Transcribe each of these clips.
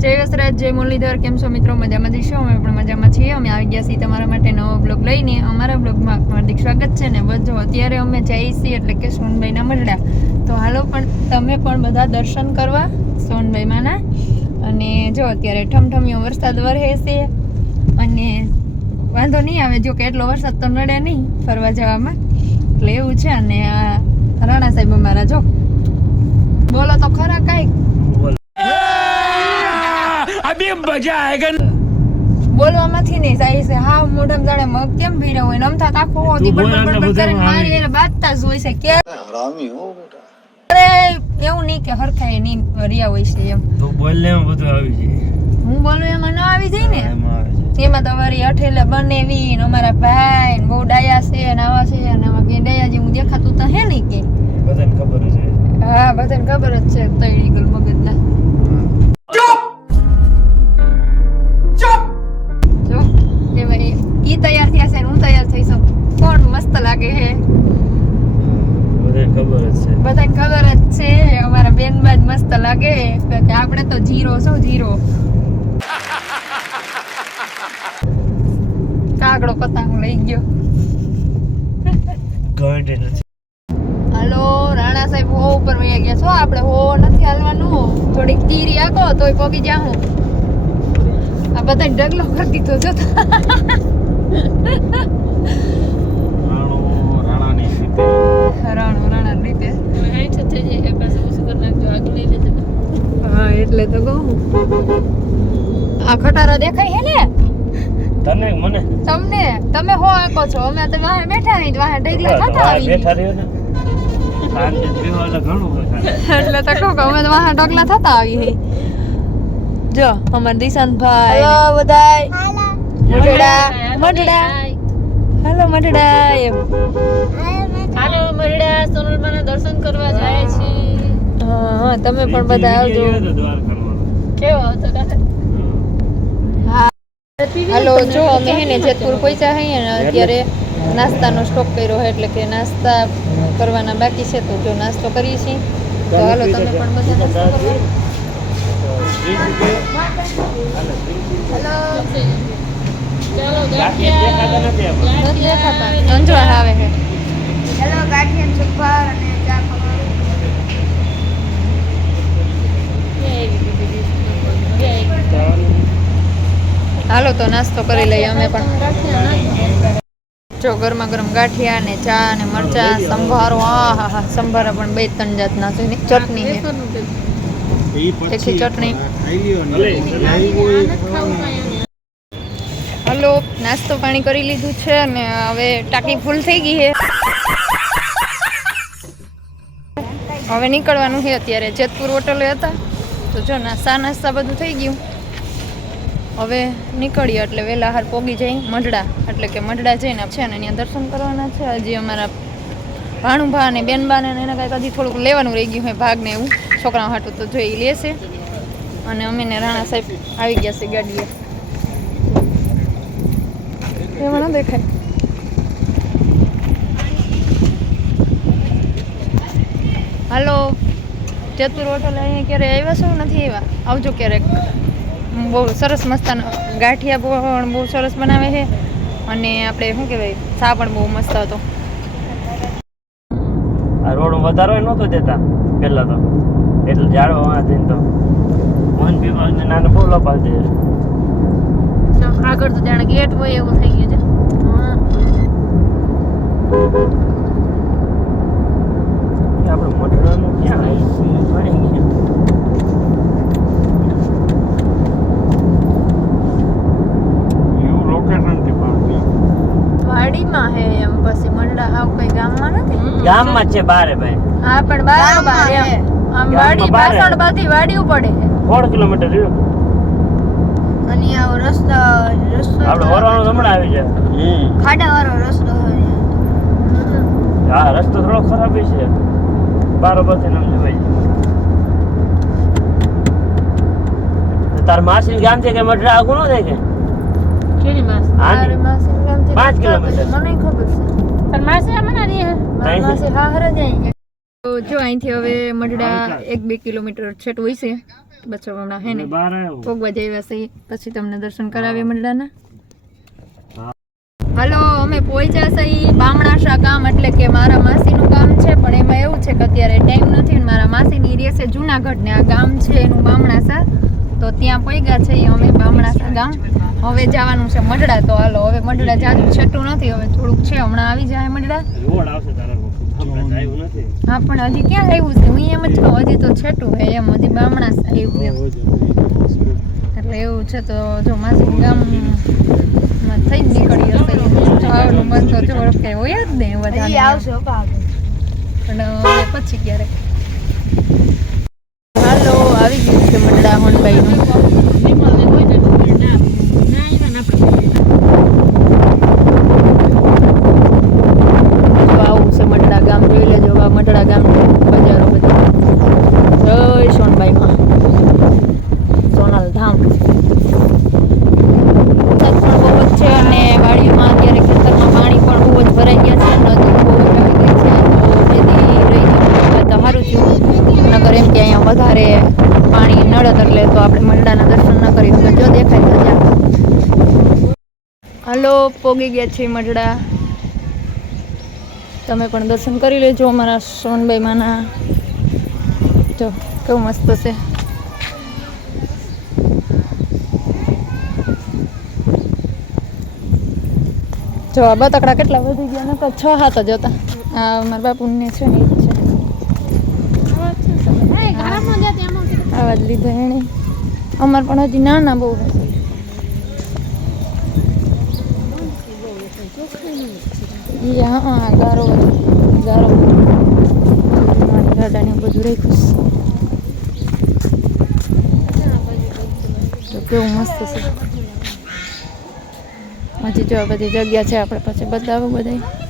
જય વસરાજ, જય મુરલીધર, કેમ છો મિત્રો? મજામાં જઈશું અમે પણ મજામાં છીએ. અમે આવી ગયા છીએ તમારા માટે નવો બ્લોગ લઈને. અમારા બ્લોગમાં હાર્દિક સ્વાગત છે ને. જો, અત્યારે અમે જઈએ છીએ એટલે કે સોનભાઈના મરડા તો હાલો પણ તમે પણ બધા દર્શન કરવા સોનભાઈમાંના અને જો, અત્યારે ઠમઠમિયો વરસાદ વરહે છે. અને વાંધો નહીં આવે, જો કે એટલો વરસાદ તો નડે નહીં ફરવા જવામાં. એટલે એવું છે. અને આ રાણા સાહેબ અમારા, જો. બોલો તો ખરા કાંઈક. अभी मजा आएगा બોલવામાંથી નહીં જાય છે હા મોઢામાં જાણે મગ કેમ ભીડ્યા હોય ને અમથા આખો હોતી તું બડબડ બોલ બડબડ એટલે કરીને બધામાં મારી આવે. એને બાજતા જ હોય છે કે હરામી હો બેટા અરે એવું નહીં કે હરખાય નહીં રહ્યા હોય છે એમ તો બોલ ને બધું આવી જાય હું બોલું એમાં ન આવી જાય ને એમાં આવે છે એમાં તમારી અઠેલે બનેવી ને અમારા ભાઈ ને બહુ ડાયા છે ને આવા છે ને આમાં કે ડાયા જેવું દેખાતું તો હે નહીં કે બધાને ખબર જ છે હા બધાને ખબર જ છે તૈડી ગલ મગજના મસ્ત લાગે. કે આપણે તો જીરો છો જીરો. કાગડો પતંગ લઈ ગયો. નથી રાણા સાહેબ હો ઉપર વહી ગયા છો. આપણે હો નથી હાલવાનું. થોડીક ધીરી આગો તોય પગી જાઉં. આ બધા ડગલો કરી દીધો જો તો. રાણો રાણાની સીતે રાણો રાણા રીતે હા એટલે તો કહું આ ખટારા દેખાય હે ને? તને મને? તમને? તમે હો આકો છો. અમે તો વાહે બેઠા હી વાહે ઢગલા ખાતા આવી બેઠા રહ્યો ને. એટલે ઘણું બધું થાય. એટલે તો કહું અમે તો વાહે ઢગલા થતા આવી હી. જો અમાર દિશાંતભાઈ હેલો બધાય. મઢડા મઢડા હેલો મઢડા એમ. હાલો મરડા સોનલબાના દર્શન કરવા જાય છે. હા હા તમે પણ બધા આવજો. કેવો હતો? હાલો જો અમે હે ને જેતપુર પહોંચ્યા હઈએ ને અત્યારે નાસ્તાનો સ્ટોક કર્યો હોય એટલે કે નાસ્તા કરવાના બાકી છે તો જો નાસ્તો કરીએ છીએ. તો હાલો તમે પણ બધા નાસ્તો કરો. હાલો. ચાલો ગાંઠિયા. દેખાતા નથી આમાં. નથી દેખાતા અંજવા આવે છે હાલો તો નાસ્તો કરી લઈએ અમે પણ. જો ગરમા ગરમ ગાંઠિયા ને ચા ને મરચા સંભારો આ હા હા સંભારા પણ બે ત્રણ જાતના છે ને. ચટણી તીખી ચટણી. હલો નાસ્તો પાણી કરી લીધું છે અને હવે ટાંકી ફૂલ થઈ ગઈ છે. હવે નીકળવાનું છે અત્યારે જેતપુર હોટલે હતા. તો જો ના સા નાસ્તા બધું થઈ ગયું. હવે નીકળીએ એટલે વહેલા હાર પોગી જઈ મઢડા. એટલે કે મઢડા જઈને છે ને અહીંયા દર્શન કરવાના છે. હજી અમારા ભાણુભા ને બેનબા ને એને કાંઈક હજી થોડુંક લેવાનું રહી ગયું હોય ભાગ ને એવું. છોકરા હાટું તો જોઈ લેશે અને અમે ને રાણા સાહેબ આવી ગયા છે ગાડીએ. એમાં ન દેખાય. હાલો જેતપુર હોટલ અહીંયા ક્યારે આવ્યા છો? નથી આવ્યા? આવજો ક્યારેક. બહુ સરસ મસ્તા ગાંઠિયા પણ બહુ સરસ બનાવે છે. અને આપણે શું કહેવાય ચા પણ બહુ મસ્ત હતો. આ રોડ વધારો નહોતો દેતા પેલા તો. એટલે જાડો હતી તો. વન વિભાગને નાનો બહુ લપાવતી આગળ તો જાણે ગેટ હોય એવું થઈ ગયું છે. આપણે મઢડાનું ક્યાં આવી એવું વાડીમાં હે એમ પછી મંડળા હાવ કઈ ગામમાં નથી? ગામમાં છે બારે ભાઈ. હા પણ બાર બાર એમ. આમ વાડી. પાછળ બધી વાડીઓ પડે છે. કિલોમીટર રહ્યો. અને આ રસ્તો રસ્તો આપણે વરવાનું હમણાં આવી જાય ખાડા વાળો રસ્તો હા રસ્તો થોડો ખરાબ છે. બારોબારથી નામ જોવાય છે. તાર માસી ગામ છે કે મઢડા આગું ન થાય કે? કેની માસી? હા માસી? પાંચ કિલોમીટર. મને ખબર છે. પણ માસે આમાં રહે? માસી હાહર જ અહીં તો જો અહીંથી હવે મઢડા એક બે કિલોમીટર છેટ હોય છે. બચ્ચો હમણાં હે ને? બહાર આવ્યો ભોગવા જઈ છે. પછી તમને દર્શન કરાવીએ હા. હલો અમે પહોંચ્યા છે બામણાશા ગામ એટલે કે મારા માસીનું ગામ છે પણ એમાં એવું છે કે અત્યારે ટાઈમ નથી મારા માસીની રહે છે જુનાગઢ ને આ ગામ છે એનું બામણાસા. તો ત્યાં પહોંચ્યા છે અમે બામણાસા ગામ હવે જવાનું છે મઢડા તો હાલો હવે મઢડા જાજુ છઠ્ઠું નથી હવે થોડુંક છે હમણાં આવી જાય મઢડા હા પણ હજી ક્યાં આવ્યું છે? હું એમ જ કહું હજી તો છઠ્ઠું હે એમ હજી બામણા આવ્યું એટલે એવું છે તો જો માસી ગામમાં થઈ જ નીકળી હશે. જવાનું મન તો જો કે હોય જ ને બધા આવશે પણ પછી ક્યારેક. છે મંડળા હોનબાઈનું વિમલને કોઈ ને ના ના આવ્યા ને આપણે જો આવું છે મઢડા ગામ જોઈ લેજો આ મઢડા ગામ બજારો બધા જય સોનબાઈમાં સોનલ ધામ વરસાદ પણ બહુ જ છે અને વાડીમાં અત્યારે ખેતરમાં પાણી પણ બહુ જ ભરાઈ ગયા છે નદી બહુ જ આવી ગઈ છે તો નદી રહી ગઈ તો સારું થયું નગર એમ કે અહીંયા વધારે પાણી નડત એટલે તો આપણે મંડાના દર્શન ન કરી તો જો દેખાય તો ત્યાં હાલો પોગી ગયા છે મઢડા. તમે પણ દર્શન કરી લેજો અમારા સોનભાઈ માના જો કેવું મસ્ત છે. જો આ બતકડા કેટલા વધી ગયા નકર છ હાથ જ હતા. આ મારા બાપુને છે ને છે. આવાજ લીધા એણે અમાર પણ હજી નાના બહુ ઈ હા ગારો ગારો દાદાને બધું રાખ્યું તો કેવું મસ્ત છે. હજી જો બધી જગ્યા છે, આપણે પછી બતાવો બધાય.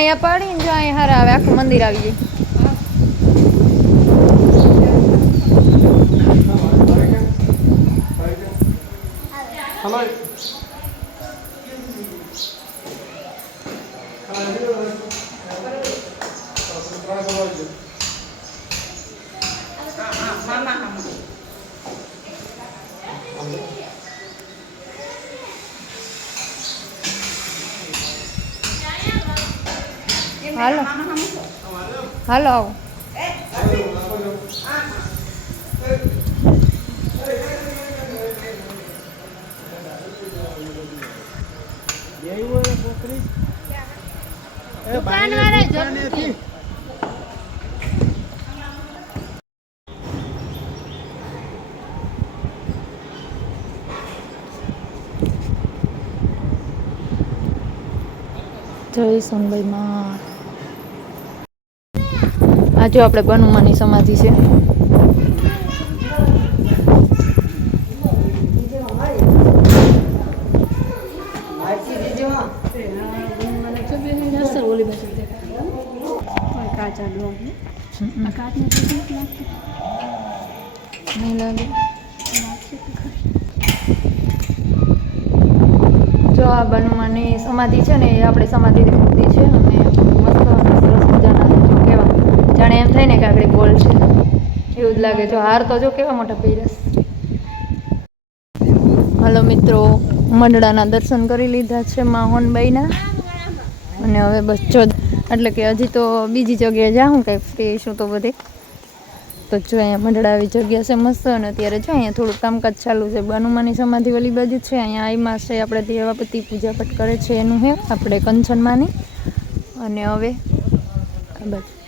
અહીંયા પડીને જો અહીંયા હારા આવે આખું મંદિર આવી જાય. હાલો. હાલો આવો. જરૂર જય સોનભાઈમાં આ જો આપણે બનુમાની સમાધિ છે. જો આ બનુમાની સમાધિ છે ને એ આપણે સમાધિની મૂર્તિ છે અને મસ્ત અને સરસ મજાના જો કેવા જાણે આગળ ગોલ છે. એવું જ લાગે. જો હાર તો જો કેવા મોટા પહેરસ હલો મિત્રો, મંડળાના દર્શન કરી લીધા છે માહોનબાઈના અને હવે બસ જો, એટલે કે હજી તો બીજી જગ્યાએ જાઉં કંઈક પીશું તો બધે. તો જો અહીંયા મંડળા આવી જગ્યા છે મસ્ત, અને અત્યારે જો અહીંયા થોડુંક કામકાજ ચાલુ છે. બનુમાની સમાધિ વાલી બાજુ છે. અહીંયા આઈમાં છે, આપણે દેવાપતિ પૂજા પાઠ કરે છે એનું હે, આપણે કંચનમાની. અને હવે બાજુ.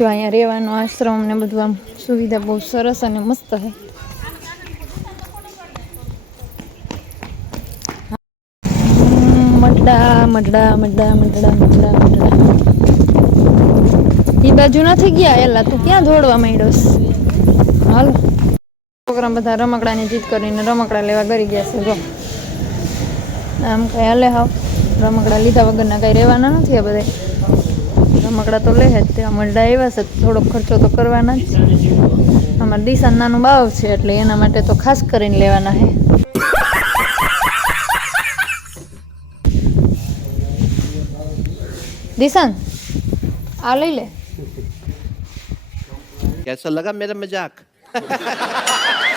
જો અહીંયા રહેવાનો આશ્રમ ને બધું આમ સુવિધા બહુ સરસ અને મસ્ત છે. મડડા મડડા મડડા મડડા મડડા મડડા. એ બાજુ નથી ગયા એલા? તું ક્યાં દોડવા માંડ્યો હાલ. છોકરા બધા રમકડાની જીત કરીને રમકડા લેવા કરી ગયા છે, જો. આમ કઈ હાલે હાવ. રમકડા લીધા વગરના કઈ રહેવાના નથી આ બધા રમકડા તો લે તે. અમરડા આવ્યા છે, થોડોક ખર્ચો તો કરવાના જ. અમારા દિશા નાનું બાવ છે, એટલે એના માટે તો ખાસ કરીને લેવાના છે દિશાન, આ લઈ લે. કેસો લગા મેરા મજાક?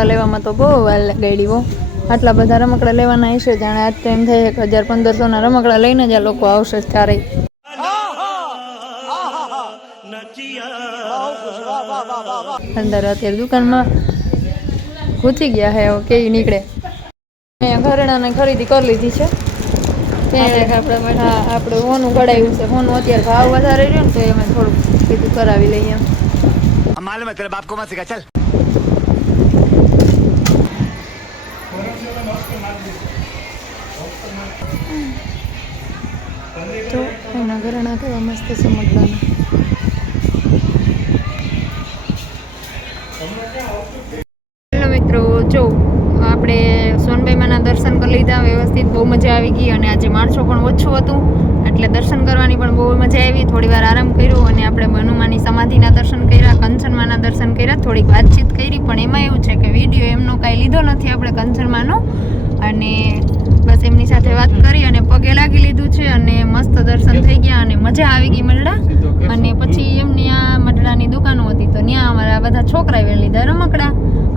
રમકડા લેવામાં તો બહુ વાર ગઈડી બહુ આટલા બધા રમકડા લેવાના હશે જાણે આજ તો એમ થાય એક હજાર પંદરસો ના રમકડા લઈને જ આ લોકો આવશે ત્યારે અંદર અત્યારે દુકાનમાં ઘૂસી ગયા હે કે નીકળે. મેં ઘરેણાને ખરીદી કરી લીધી છે. આપણે આપણે હોનું કઢાયું છે. હોનું અત્યારે ભાવ વધારે રહ્યો ને તો એમાં થોડુંક કીધું કરાવી લઈએ માલુમ હે તેરે બાપ કો ચાલ. તો એના ઘરેણા કેવા મસ્ત છે હેલો મિત્રો, જો આપણે સોનબાઈમાના દર્શન કરી લીધા, વ્યવસ્થિત બહુ મજા આવી ગઈ અને આજે માણસો પણ ઓછું હતું, એટલે દર્શન કરવાની પણ બહુ મજા આવી. થોડી વાર આરામ કર્યો અને આપણે બનુમાની સમાધિના દર્શન કર્યા કંચનમાના દર્શન કર્યા, થોડીક વાતચીત કરી, પણ એમાં એવું છે કે વીડિયો એમનો કાંઈ લીધો નથી, આપણે કંચનમાનો અને બસ એમની સાથે વાત કરી અને પગે લાગી લીધું છે અને મસ્ત દર્શન થઈ ગયા અને મજા આવી ગઈ મંડળા. અને પછી એમની આ મંડળાની દુકાનો હતી તો ત્યાં અમારા બધા છોકરાએ લીધા રમકડા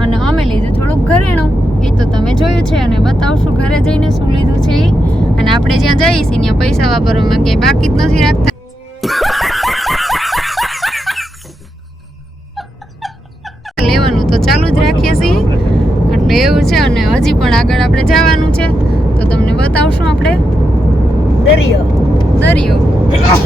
અને અમે લીધું થોડુંક ઘરેણું. એ તો તમે જોયું છે અને બતાવશું, ઘરે જઈને શું લીધું છે અને આપણે જ્યાં જઈએ છીએ ત્યાં પૈસા વાપરવામાં ક્યાંય બાકી જ નથી રાખતા. લેવાનું તો ચાલુ જ રાખીએ છીએ. એટલે એવું છે અને હજી પણ આગળ આપણે જવાનું છે. તો તમને